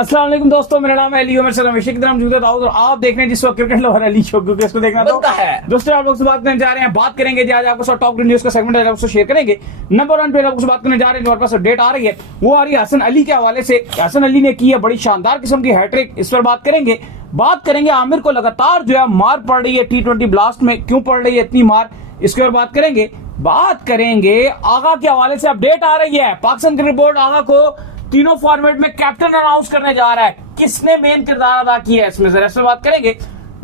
अस्सलाम वालेकुम दोस्तों, मेरा नाम है अली उमर सलाम की तरह मौजूद है और आप देख रहे हैं जिस वक्त क्रिकेट लवर अली शो, क्योंकि इसको देखना तो है। दोस्तों आप लोग से बात करने जा रहे हैं, बात करेंगे आज आपको साथ टॉप न्यूज का सेगमेंट है, आपको शेयर करेंगे। नंबर 1 पे आपको बात करने जा रहे हैं, जो हमारे पास अपडेट आ रही है वो आ रही है हसन अली के हवाले से। हसन अली ने की है बड़ी शानदार किस्म की हैट्रिक, इस पर बात करेंगे। आमिर को लगातार जो है मार पड़ रही है T20 ब्लास्ट में, क्यों पड़ रही है इतनी मार, इसके ऊपर बात करेंगे। आगा के हवाले से अपडेट आ रही है, पाकिस्तान क्रिकेट बोर्ड आगा को तीनों फॉर्मेट में कैप्टन अनाउंस करने जा रहा है। किसने मेन किरदार अदा किया है इसमें, जरा से बात करेंगे।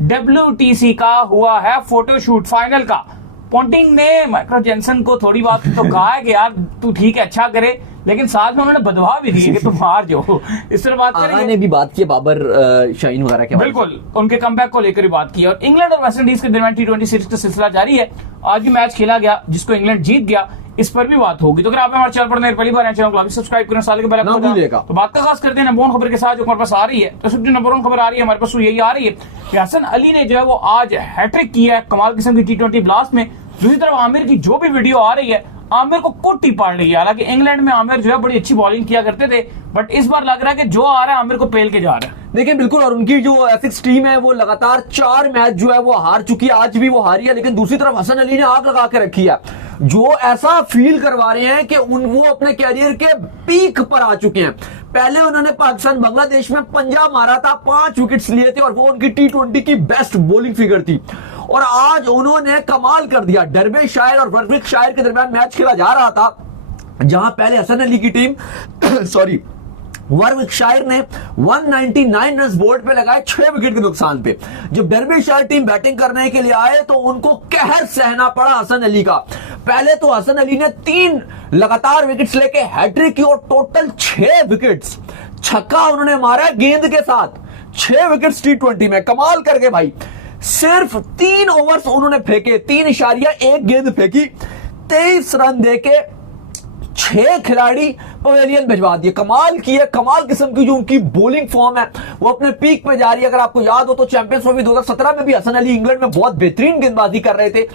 WTC का हुआ है फोटोशूट फाइनल का। पॉन्टिंग ने माइकल जेनसन को थोड़ी बात तो कहा है कि यार तू ठीक है, अच्छा करे, लेकिन साथ में उन्होंने बदवा भी दी है कि तुम हार जाओ। इस तरह बात करेंगे। ने भी बात की बाबर शाहीन वगैरह के, बिल्कुल उनके कमबैक को लेकर भी बात की। और इंग्लैंड और वेस्ट इंडीज के दरमियान T20 सीरीज का सिलसिला जारी है। आज भी मैच खेला गया जिसको इंग्लैंड जीत गया, इस पर भी बात होगी। तो अगर आप हमारे चैनल पर नए पहली बार चैनल को सब्सक्राइब करें, साल के बेल आइकन दबाएं। तो बात का खास करते हैं नंबर 1 खबर के साथ जो हमारे पास आ रही है। तो जो नंबर 1 खबर आ रही है हमारे पास यही आ रही है कि हसन अली ने जो है वो आज हैट्रिक की है कमाल किस्म की T20 ब्लास्ट में। दूसरी तरफ आमिर की जो भी वीडियो आ रही है, आमिर को कुट्टी पाड़ रही है। हालांकि इंग्लैंड में आमिर जो है बड़ी अच्छी बॉलिंग किया करते थे, बट इस बार लग रहा है कि जो आ रहा है आमिर को पेल के जा रहा है। देखिए बिल्कुल, और उनकी जो एथिक्स टीम है वो लगातार 4 मैच जो है वो हार चुकी है, आज भी वो हारी है। लेकिन दूसरी तरफ हसन अली ने आग लगा के रखी है, जो ऐसा फील करवा रहे हैं कि वो अपने कैरियर के पीक पर आ चुके हैं। पहले उन्होंने पाकिस्तान बांग्लादेश में पंजा मारा था, 5 विकेट्स लिए थे और वो उनकी T20 की बेस्ट बॉलिंग फिगर थी। और आज उन्होंने कमाल कर दिया। डर्बेशायर और वर्विकशायर के दरमियान मैच खेला जा रहा था, जहां पहले हसन अली की टीम सॉरी वर्विकशायर ने 199 रन बोर्ड पे लगाए 6 विकेट के नुकसान पे। जब डर्बेशायर टीम बैटिंग करने के लिए आए तो उनको कहर सहना पड़ा हसन अली का। पहले तो हसन अली ने 3 लगातार विकेट्स लेके हैट्रिक की और टोटल 6 विकेट्स छक्का उन्होंने मारा गेंद के साथ। 6 विकेट्स T20 में, कमाल करके भाई। सिर्फ 3 ओवर्स उन्होंने फेंके, 3.1 गेंद फेंकी, 23 रन देके 6 खिलाड़ी पवेलियन भिजवा दिए। कमाल की है, कमाल किस्म की जो उनकी बॉलिंग फॉर्म है वो अपने पीक पे जा रही है। अगर आपको याद हो तो चैंपियंस ट्रॉफी 2017 में भी हसन अली इंग्लैंड में बहुत बेहतरीन गेंदबाजी कर रहे थे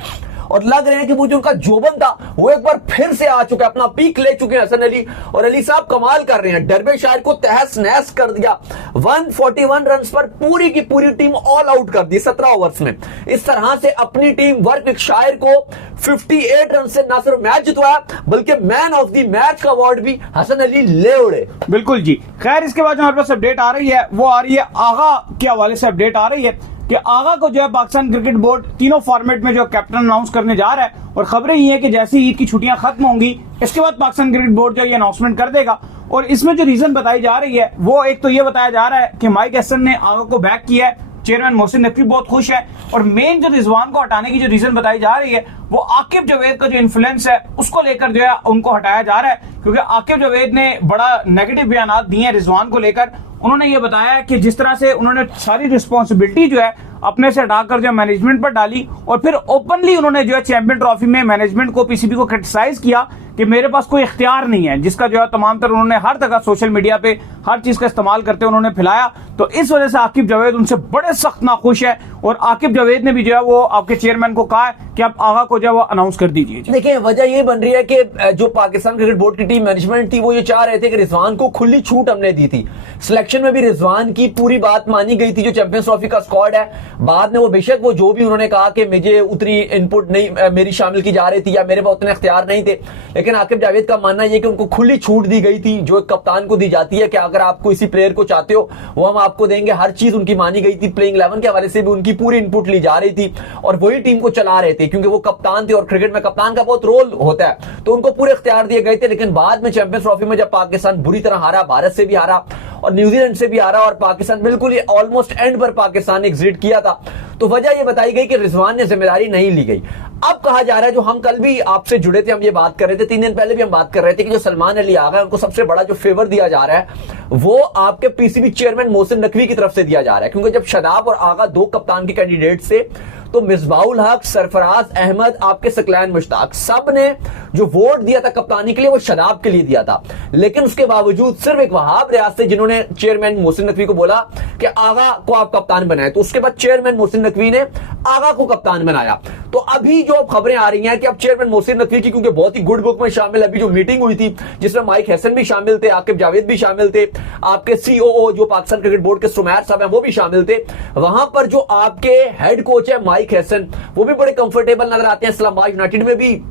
और लग रहे हैं कि वो जो उनका जोबन था वो एक बार फिर से आ चुका है, अपना पीक ले चुके हैं हसन अली। और अली साहब कमाल कर रहे हैं, डर्बेशायर को तहस नहस कर दिया। 141 रन पर पूरी की पूरी टीम ऑल आउट कर दी 17 ओवर्स में। इस तरह से अपनी टीम वर्विकशायर को 58 रन से न सिर्फ मैच जितवाया बल्कि मैन ऑफ द मैच का अवार्ड भी हसन अली ले उड़े। बिल्कुल जी। खैर, इसके बाद जो हमारे पास अपडेट आ रही है वो आ रही है आगा के हवाले से। अपडेट आ रही है कि आगा को जो है पाकिस्तान क्रिकेट बोर्ड तीनों फॉर्मेट में जो कैप्टन अनाउंस करने जा रहा है। और खबरें ये है कि जैसे ईद की छुट्टियां खत्म होंगी इसके बाद पाकिस्तान क्रिकेट बोर्ड जो ये अनाउंसमेंट कर देगा। और इसमें जो रीजन बताई जा रही है वो एक तो ये बताया जा रहा है कि माइक हसन ने आगा को बैक किया है, चेयरमैन मोहसिन नकवी बहुत खुश है। और मेन जो रिजवान को हटाने की जो रीजन बताई जा रही है वो आकिब जावेद का जो इन्फ्लुएंस है उसको लेकर जो है उनको हटाया जा रहा है, क्योंकि आकिब जावेद ने बड़ा नेगेटिव बयान दिए हैं रिजवान को लेकर। उन्होंने ये बताया कि जिस तरह से उन्होंने सारी रिस्पॉन्सिबिलिटी जो है अपने से हटाकर जो मैनेजमेंट पर डाली और फिर ओपनली उन्होंने जो है चैंपियन ट्रॉफी में मैनेजमेंट को, PCB को क्रिटिसाइज किया कि मेरे पास कोई इख्तियार नहीं है, जिसका जो है तमाम तरह उन्होंने हर तरह सोशल मीडिया पे हर चीज का इस्तेमाल करते उन्होंने फैलाया। तो इस वजह से आकिब जावेद उनसे बड़े सख्त नाखुश है। और आकिब जावेद ने भी जो है वो आपके चेयरमैन को कहा है कि आप आगा को जो है वो अनाउंस कर दीजिए। देखिए वजह ये बन रही है कि जो पाकिस्तान क्रिकेट बोर्ड की टीम मैनेजमेंट थी वो ये चाह रहे थे कि रिजवान को खुली छूट हमने दी थी। सिलेक्शन में भी रिजवान की पूरी बात मानी गई थी, जो चैंपियंस ट्रॉफी का स्क्वाड है। बाद में वो बेशक वो जो भी उन्होंने कहा कि मुझे उतनी इनपुट नहीं मेरी शामिल की जा रही थी या मेरे पास उतने इख्तियार नहीं थे, लेकिन आकिब जावेद का मानना यह कि उनको खुली छूट दी गई थी जो एक कप्तान को दी जाती है कि अगर आप किसी प्लेयर को चाहते हो वो हम आपको देंगे। हर चीज उनकी मानी गई थी, प्लेइंग 11 के हवाले से भी उनकी पूरी इनपुट ली जा रही थी और वही टीम को चला रहे थे क्योंकि वो कप्तान थे और क्रिकेट में कप्तान का बहुत रोल होता है, तो उनको पूरे इख्तियार दिए गए थे। लेकिन बाद में चैंपियंस ट्रॉफी में जब पाकिस्तान बुरी तरह हारा, भारत से भी हारा और न्यूजीलैंड से भी हारा और पाकिस्तान बिल्कुल ऑलमोस्ट एंड पर पाकिस्तान ने एग्जिट किया था, तो वजह यह बताई गई कि रिजवान ने जिम्मेदारी नहीं ली गई। अब कहा जा रहा है, जो हम कल भी आपसे जुड़े थे, हम ये बात कर रहे थे, 3 दिन पहले भी हम बात कर रहे थे कि जो सलमान अली आ गए उनको सबसे बड़ा जो फेवर दिया जा रहा है वो आपके PCB चेयरमैन मोहसिन नकवी की तरफ से दिया जा रहा है। क्योंकि जब शदाब और आगा 2 कप्तान के कैंडिडेट से तो मिसबाउल हक, सरफराज अहमद, आपके सकलैन मुश्ताक, सब ने जो वोट दिया था कप्तानी के लिए वो शदाब के लिए दिया था। लेकिन उसके बावजूद सिर्फ एक वहाब रियाज थे जिन्होंने चेयरमैन मोहसिन नकवी को बोला कि आगा को आप कप्तान बनाए, तो उसके बाद चेयरमैन मोहसिन नकवी ने आगा को कप्तान बनाया। तो अभी जो खबरें आ रही हैं कि अब चेयरमैन मोहसिन नकवी की, क्योंकि बहुत ही गुड बुक में शामिल, अभी जो मीटिंग हुई थी जिसमें माइक हसन भी शामिल थे, आकिब जावेद भी शामिल थे, आपके सीओओ जो पाकिस्तान क्रिकेट बोर्ड के सुमैर साहब हैं वो भी शामिल थे। वहां पर जो आपके हेड कोच है माइक हसन, वो भी बड़े कंफर्टेबल नजर आते हैं। इस्लामाबाद यूनाइटेड में भी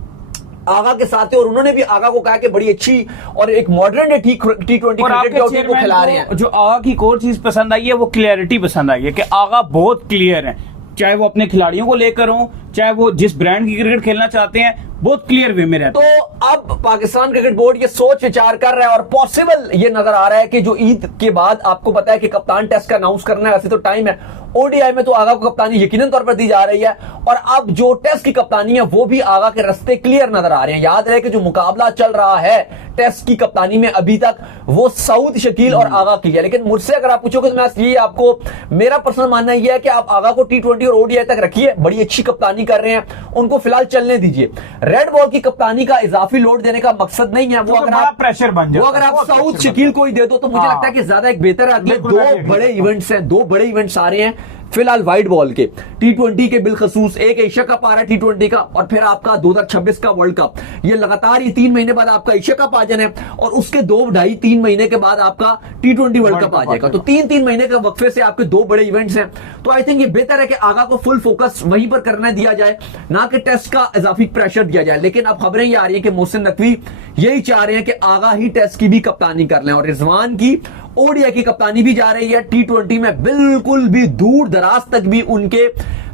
आगा के साथ थे और उन्होंने भी आगा को कहा कि बड़ी अच्छी और एक मॉडर्न T20 क्रिकेट को खिला रहे हैं। जो आगा की कोर चीज पसंद आई है वो क्लियरिटी पसंद आई है कि आगा बहुत क्लियर है, चाहे वो अपने खिलाड़ियों को लेकर हो, चाहे वो जिस ब्रांड की क्रिकेट खेलना चाहते हैं, बहुत क्लियर वे में रहते हैं। तो अब पाकिस्तान क्रिकेट बोर्ड ये सोच विचार कर रहा है और पॉसिबल ये नजर आ रहा है कि जो ईद के बाद आपको पता है कि कप्तान टेस्ट का अनाउंस करना है, वैसे तो टाइम है, ओडीआई में तो आगा को कप्तानी यकीनन तौर पर दी जा रही है और अब जो टेस्ट की कप्तानी है वो भी आगा के रास्ते क्लियर नजर आ रहे हैं। याद रहे कि जो मुकाबला चल रहा है टेस्ट की कप्तानी में अभी तक वो सऊद शकील और आगा की है, लेकिन मुझसे अगर आप पूछोगे तो मैं ये आपको, मेरा पर्सनल मानना यह है कि आप आगा को T20 और ओडीआई तक रखिए, बड़ी अच्छी कप्तानी कर रहे हैं, उनको फिलहाल चलने दीजिए। रेड बॉल की कप्तानी का इजाफी लोड देने का मकसद नहीं है वो, अगर आप प्रेशर बन जाए, वो अगर आप सऊद शकील को ही दे दो तो मुझे लगता है कि ज्यादा एक बेहतर है। अगले दो बड़े इवेंट्स आ रहे हैं फिलहाल वाइट बॉल के, T20 के बिलखसूस, एक एशिया कप आ रहा है T20 का और फिर आपका 2026 का वर्ल्ड कप। ये लगातार ये 3 महीने बाद आपका एशिया कप आ जाना है और उसके 2-2.5-3 महीने के बाद आपका T20 वर्ल्ड कप आ जाएगा। तो 3-3 महीने के वक्फे से आपके 2 बड़े इवेंट्स हैं। तो आई थिंक ये बेहतर है कि आगा को फुल फोकस वहीं पर करने दिया जाए, ना कि टेस्ट का इजाफी प्रेशर दिया जाए। लेकिन अब खबरें ये आ रही है कि मोहसिन नकवी यही चाह रहे हैं कि आगा ही टेस्ट की भी कप्तानी कर लें और रिजवान की ओडीआई की कप्तानी भी जा रही है। T20 में बिल्कुल भी दूर दराज तक भी उनके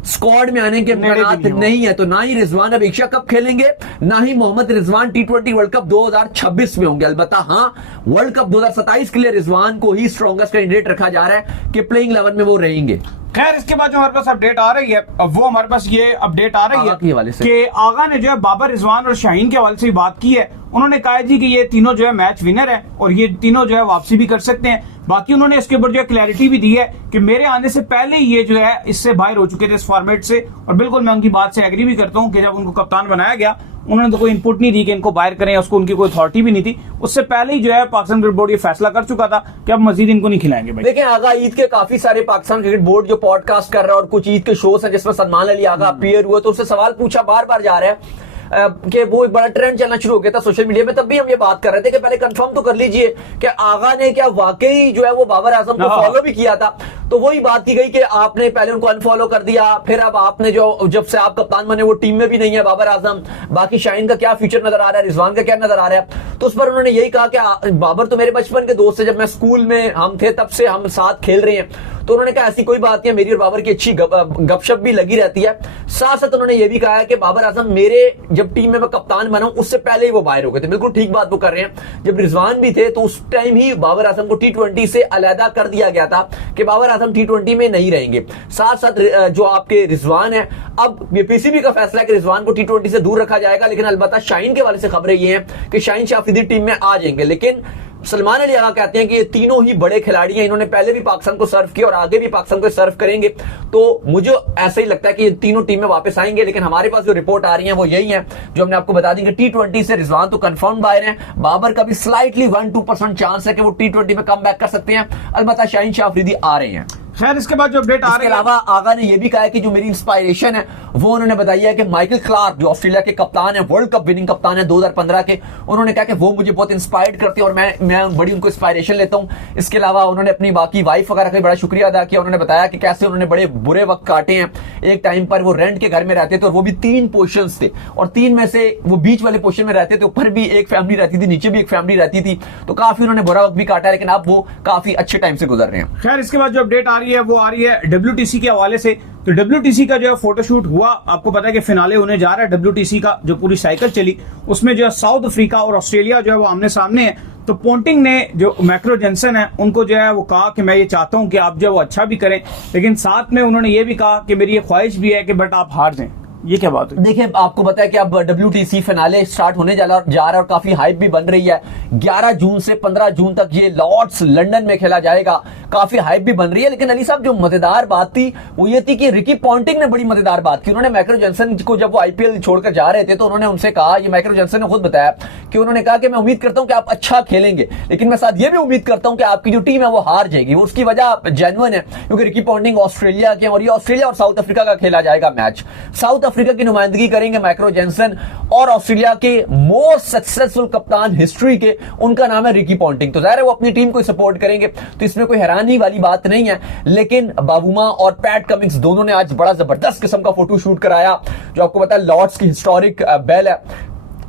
स्क्वाड में आने के इम्कान नहीं है। तो ना ही रिजवान अब एशिया कप खेलेंगे, ना ही Mohammad Rizwan T20 world cup 2026 में होंगे। अलबत्ता हाँ, वर्ल्ड कप 2027 के लिए रिजवान को ही स्ट्रॉन्गेस्ट कैंडिडेट रखा जा रहा है कि प्लेइंग 11 में वो रहेंगे। खैर, इसके बाद जो हमारे पास अपडेट आ रही है वो हमारे पास ये अपडेट आ रही है कि आगा ने जो है बाबर रिजवान और शाहीन के हवाले से बात की है। उन्होंने कहा जी कि ये तीनों जो है मैच विनर है और ये तीनों जो है वापसी भी कर सकते हैं। बाकी उन्होंने इसके ऊपर जो है क्लैरिटी भी दी है कि मेरे आने से पहले ये जो है इससे बाहर हो चुके थे इस फॉर्मेट से, और बिल्कुल मैं उनकी बात से एग्री भी करता हूं कि जब उनको कप्तान बनाया गया उन्होंने तो कोई इनपुट नहीं दी कि इनको बाहर करें, उसको उनकी कोई अथॉरिटी भी नहीं थी। उससे पहले ही जो है पाकिस्तान क्रिकेट बोर्ड ये फैसला कर चुका था कि अब मजीद इनको नहीं खिलाएंगे। भाई देखिए, आगा ईद के काफी सारे पाकिस्तान क्रिकेट बोर्ड जो पॉडकास्ट कर रहा है और कुछ ईद के शोज हैं जिसमें सलमान अली आगा अपीयर हुआ, तो उससे सवाल पूछा बार जा रहा है कि वो एक बड़ा ट्रेंड चलना शुरू हो गया था सोशल मीडिया में। तब भी हम ये बात कर रहे थे कि पहले कंफर्म तो कर लीजिए कि आगा ने क्या वाकई जो है वो बाबर आजम को फॉलो भी किया था। तो वही बात की गई कि आपने पहले उनको अनफॉलो कर दिया, फिर अब आपने जो जब से आप कप्तान बने वो टीम में भी नहीं है बाबर आजम। बाकी शाहीन का क्या फ्यूचर नजर आ रहा है, रिजवान का क्या नजर आ रहा है। तो उस पर उन्होंने यही कहा कि बाबर तो मेरे बचपन के दोस्त है, जब मैं स्कूल में हम थे तब से हम साथ खेल रहे हैं। तो उन्होंने कहा ऐसी कोई बात नहीं है, मेरी और बाबर की अच्छी गपशप भी लगी रहती है। साथ साथ उन्होंने ये भी कहा है कि बाबर आजम मेरे जब टीम में मैं कप्तान बना उससे पहले ही वो बाहर हो गए थे। बिल्कुल ठीक बात वो कर रहे हैं। जब रिजवान भी थे तो उस टाइम ही बाबर आजम को T20 से अलहदा कर दिया गया था कि बाबर आजम T20 में नहीं रहेंगे। साथ साथ जो आपके रिजवान है, अब पीसीबी का फैसला है कि रिजवान को T20 से दूर रखा जाएगा। लेकिन अलबत्ता शाहीन के हवाले से खबरें ये हैं कि शाहीन शाफिदी टीम में आ जाएंगे। लेकिन सलमान अली आगा कहते हैं कि ये तीनों ही बड़े खिलाड़ी हैं, इन्होंने पहले भी पाकिस्तान को सर्व किया और आगे भी पाकिस्तान को सर्व करेंगे। तो मुझे ऐसा ही लगता है कि ये तीनों टीम में वापस आएंगे। लेकिन हमारे पास जो रिपोर्ट आ रही है वो यही है जो हमने आपको बता दी कि T20 से रिजवान तो कंफर्म बाहर हैं, बाबर का भी स्लाइटली 1-2% चांस है कि वो T20 में कम बैक कर सकते हैं। अलबत्ता शाहीन शाह अफरीदी आ रहे हैं। खैर, इसके बाद जो अपडेट आ रही है, इसके अलावा आगा ने यह भी कहा है कि जो मेरी इंस्पायरेशन है वो उन्होंने बताई है कि माइकल क्लार्क जो ऑस्ट्रेलिया के कप्तान है, वर्ल्ड कप विनिंग कप्तान है 2015 के, उन्होंने कहा कि वो मुझे बहुत इंस्पायर्ड करते हैं और मैं बड़ी उनको इंस्पायरेशन लेता हूं। इसके अलावा उन्होंने अपनी बाकी वाइफ वगैरह का बड़ा शुक्रिया अदा किया। उन्होंने बताया कि कैसे उन्होंने बड़े बुरे वक्त काटे हैं। एक टाइम पर वो रेंट के घर में रहते थे और वो भी 3 पोर्शंस थे और 3 में से वो बीच वाले पोर्शन में रहते थे, ऊपर भी एक फैमिली रहती थी, नीचे भी एक फैमिली रहती थी। तो काफी उन्होंने बुरा वक्त भी काटा, लेकिन अब वो काफी अच्छे टाइम से गुजर रहे हैं। खैर, इसके बाद जो अपडेट आ रही है वो आ रही है WTC के हवाले से। तो WTC का जो है फोटोशूट हुआ, आपको पता है कि फिनाले होने जा रहा है WTC का, जो पूरी साइकिल चली उसमें जो है साउथ अफ्रीका और ऑस्ट्रेलिया जो है वो आमने सामने है। तो पोंटिंग ने जो मैक्रो जेंसन है उनको जो है वो कहा कि मैं ये चाहता हूं कि आप जो है वो अच्छा भी करें, लेकिन साथ में उन्होंने ये भी कहा कि मेरी ये ख्वाहिश भी है कि बट आप हार जाएं। ये क्या बात है? देखिए, आपको पता है कि अब WTC फिनाले स्टार्ट होने जा रहा है और काफी हाइप भी बन रही है। 11 जून से 15 जून तक ये लॉर्ड्स लंदन में खेला जाएगा। काफी हाइप भी बन रही है। लेकिन अली साहब जो मजेदार बात थी वो ये थी कि रिकी पॉन्टिंग ने बड़ी मजेदार बात की। उन्होंने माइकल जॉनसन को जब वो आईपीएल छोड़कर जा रहे थे तो उन्होंने उनसे कहा, ये माइकल जॉनसन ने खुद बताया कि उन्होंने कहा कि मैं उम्मीद करता हूं कि आप अच्छा खेलेंगे, लेकिन मैं साथ ये भी उम्मीद करता हूं कि आपकी जो टीम है वो हार जाएगी। वो उसकी वजह जेन्युइन है क्योंकि रिकी पॉन्टिंग ऑस्ट्रेलिया के, और ये ऑस्ट्रेलिया और साउथ अफ्रीका का खेला जाएगा मैच। साउथ अफ्रीका की नुमाइंदगी करेंगे माइकल जॉनसन और ऑस्ट्रेलिया के मोस्ट सक्सेसफुल कप्तान हिस्ट्री के, उनका नाम है रिकी पॉन्टिंग। तो जाहिर है वो अपनी टीम को सपोर्ट करेंगे, तो इसमें कोई हैरानी वाली बात नहीं है। लेकिन बाबूमा और पैट कमिंग्स दोनों ने आज बड़ा जबरदस्त किस्म का फोटो शूट कराया, जो आपको पता है लॉर्ड्स की हिस्टोरिक बेल है,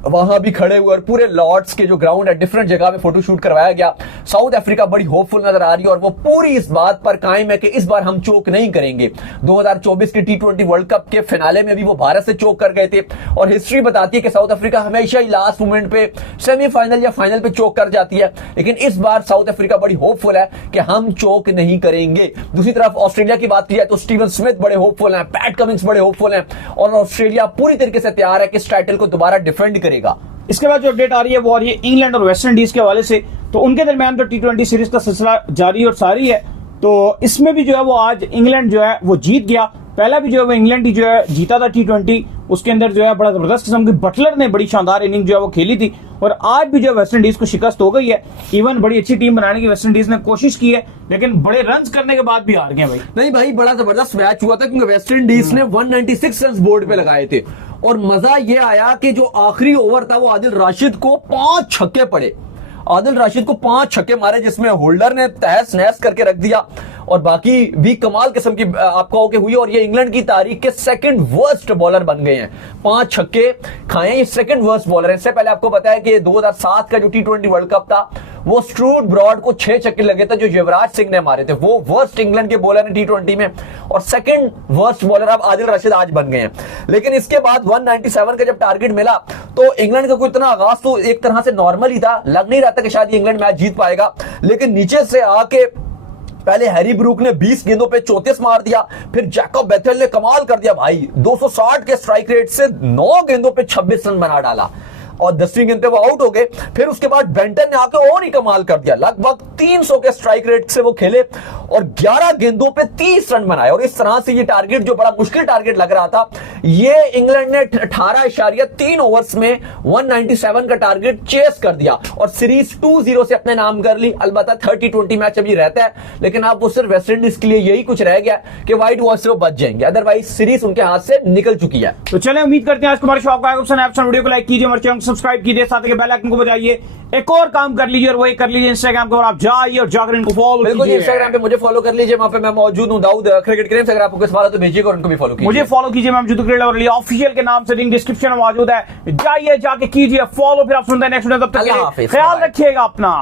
वहां भी खड़े हुए और पूरे लॉर्ड्स के जो ग्राउंड है डिफरेंट जगह पे फोटो शूट करवाया गया। साउथ अफ्रीका बड़ी होपफुल नजर आ रही है और वो पूरी इस बात पर कायम है कि इस बार हम चोक नहीं करेंगे। 2024 के T20 वर्ल्ड कप के फिनाले में भी वो भारत से चोक कर गए थे और हिस्ट्री बताती है कि साउथ अफ्रीका हमेशा ही लास्ट मोमेंट पे सेमीफाइनल या फाइनल पे चोक कर जाती है, लेकिन इस बार साउथ अफ्रीका बड़ी होपफुल है कि हम चोक नहीं करेंगे। दूसरी तरफ ऑस्ट्रेलिया की बात की जाए तो स्टीवन स्मिथ बड़े होपफुल हैं, पैट कमिंस बड़े होपफुल हैं और ऑस्ट्रेलिया पूरी तरीके से तैयार है कि इस टाइटल को दोबारा डिफेंड करेगा। इसके बाद जो अपडेट आ रही है वो आ रही है इंग्लैंड और वेस्ट इंडीज के हवाले से। तो उनके दरमियान तो T20 सीरीज का सिलसिला जारी और सारी है। तो इसमें भी जो है वो आज इंग्लैंड जो है वो जीत गया। पहला भी जो है वो इंग्लैंड ही जो है जीता था T20, उसके अंदर जो है बड़ा जबरदस्त किस्म की बटलर ने बड़ी शानदार इनिंग जो है वो खेली थी और आज भी जो है वेस्ट इंडीज को शिकस्त हो गई है। इवन बड़ी अच्छी टीम बनाने की वेस्ट इंडीज ने कोशिश की है, लेकिन बड़े रन्स करने के बाद भी हार गए भाई। नहीं भाई, बड़ा जबरदस्त मैच हुआ था क्योंकि वेस्ट इंडीज ने 196 रन बोर्ड पे लगाए थे और मजा ये आया कि जो आखिरी ओवर था वो आदिल राशिद को 5 छक्के पड़े। आदिल राशिद को 5 छक्के मारे जिसमें होल्डर ने तहस नहस करके रख दिया और बाकी भी कमाल किस्म की आपको होके हुई और ये इंग्लैंड की तारीख के सेकंड वर्स्ट बॉलर बन गए हैं। 5 छक्के खाए, ये सेकंड वर्स्ट बॉलर है। इससे पहले आपको पता है कि 2007 का जो T20 वर्ल्ड कप था वो स्टूअर्ट ब्रॉड को 6 छक्के लगे थे जो युवराज सिंह ने मारे थे। वो वर्स्ट इंग्लैंड के बॉलर ने T20 में और सेकंड वर्स्ट बॉलर अब आदिल रशीद आज बन गए हैं। लेकिन इसके बाद 197 का जब टारगेट मिला तो इंग्लैंड का कोई इतना आगाज तो एक तरह से नॉर्मल ही था, लग नहीं रहा था कि शायद इंग्लैंड मैच जीत पाएगा। लेकिन नीचे से आके पहले हैरी ब्रूक ने 20 गेंदों पे 34 मार दिया, फिर जैकब बेथेल ने कमाल कर दिया भाई, 260 के स्ट्राइक रेट से 9 गेंदों पे 26 रन बना डाला और 10वीं गेंद पे वो आउट हो गए। फिर उसके बाद बेंटन ने आके और ही कमाल कर दिया, लगभग 300 के स्ट्राइक रेट से वो खेले और 11 गेंदों पे 30 रन बनाए और इस तरह से ये टारगेट जो बड़ा मुश्किल टारगेट लग रहा था, ये इंग्लैंड ने 18.3 ओवर्स में 197 का टारगेट चेस कर दिया और सीरीज 2-0 से अपने नाम कर ली। अलबत्ता 30-20 मैच अभी रहता है, लेकिन अब वो सिर्फ वेस्ट इंडीज के लिए यही कुछ रह गया कि व्हाइट वॉश से वो बच जाएंगे, अदरवाइज सीरीज उनके हाथ से निकल चुकी है। तो चले उम्मीद करते हैं आज हमारे शो आपको आएगा। वीडियो को लाइक कीजिए, हमारे चैनल सब्सक्राइब कीजिए, साथ ही बेल आइकन को बजाइए। एक और काम कर लीजिए और वही कर लीजिए इंस्टाग्राम पर आप जाइए और जाकर इनको फॉलो कीजिए। इंस्टाग्राम पे मुझे फॉलो कर लीजिए, वहां पे मैं मौजूद हूं, दाऊद क्रिकेट क्रेम। अगर आपको कोई सवाल है तो भेजिएगा और उनको भी फॉलो कीजिए। मुझे फॉलो कीजिए, मैं मौजूद क्रिकेट ऑफिशियल के नाम से, लिंक डिस्क्रिप्शन में मौजूद है, जाइए जाके कीजिए फॉलो। फिर आप सुनते हैं नेक्स्ट वीडियो, तब तक ख्याल रखिएगा अपना।